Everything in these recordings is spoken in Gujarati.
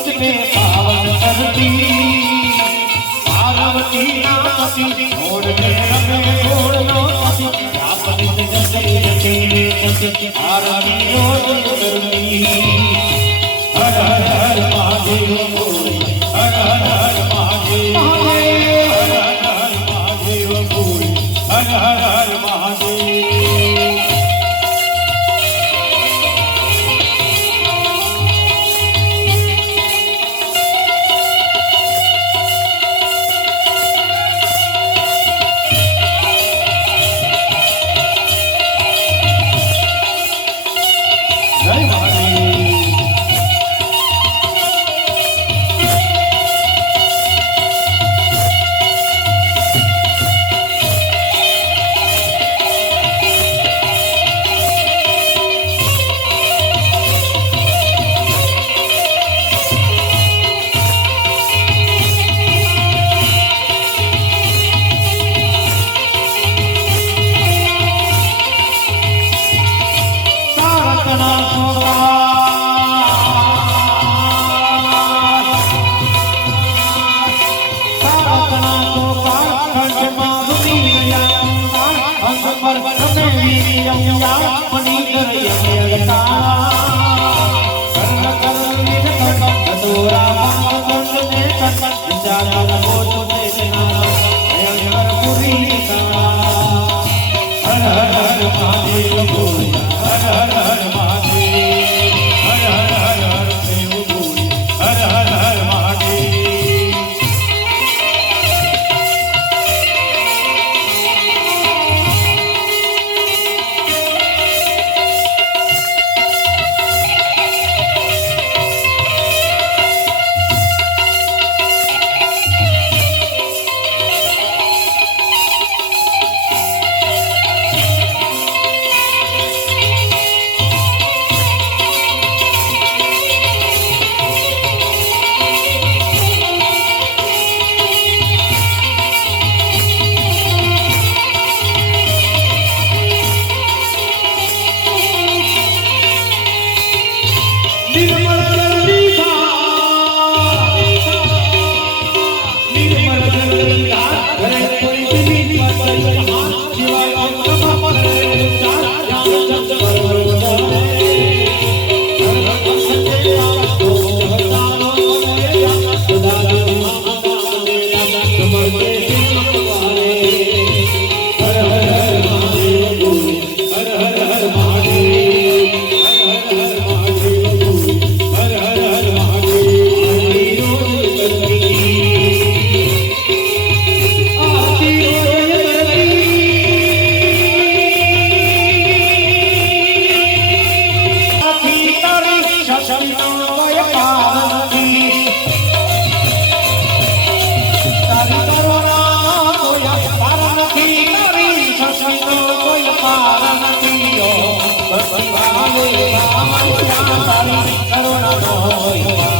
ને પાવન કરતી પાર્વતી ના પતિ છોડ ને રમે છોડ નો પતિ આપને જશે જશે પાર્વતી નો કરતી Hare Hare Hare Hare કરુણા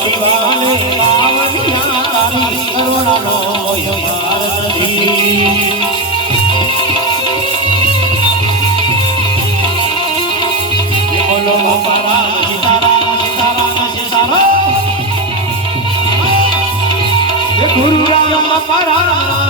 શિવાને પાવનિયારી કરુણાનો યમારતી બોલો બાબા ગુરુ રામ પરામ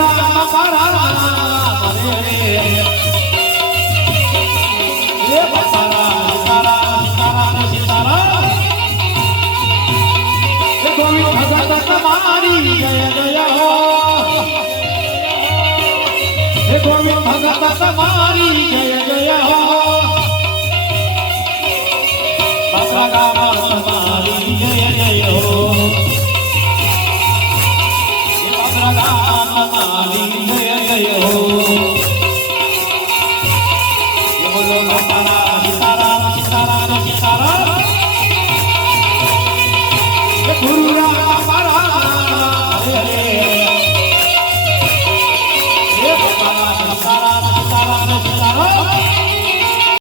ગોવિંદ ભગત તમારી જય જય હો બાપા તમારી જય જય હો હે તમારી જય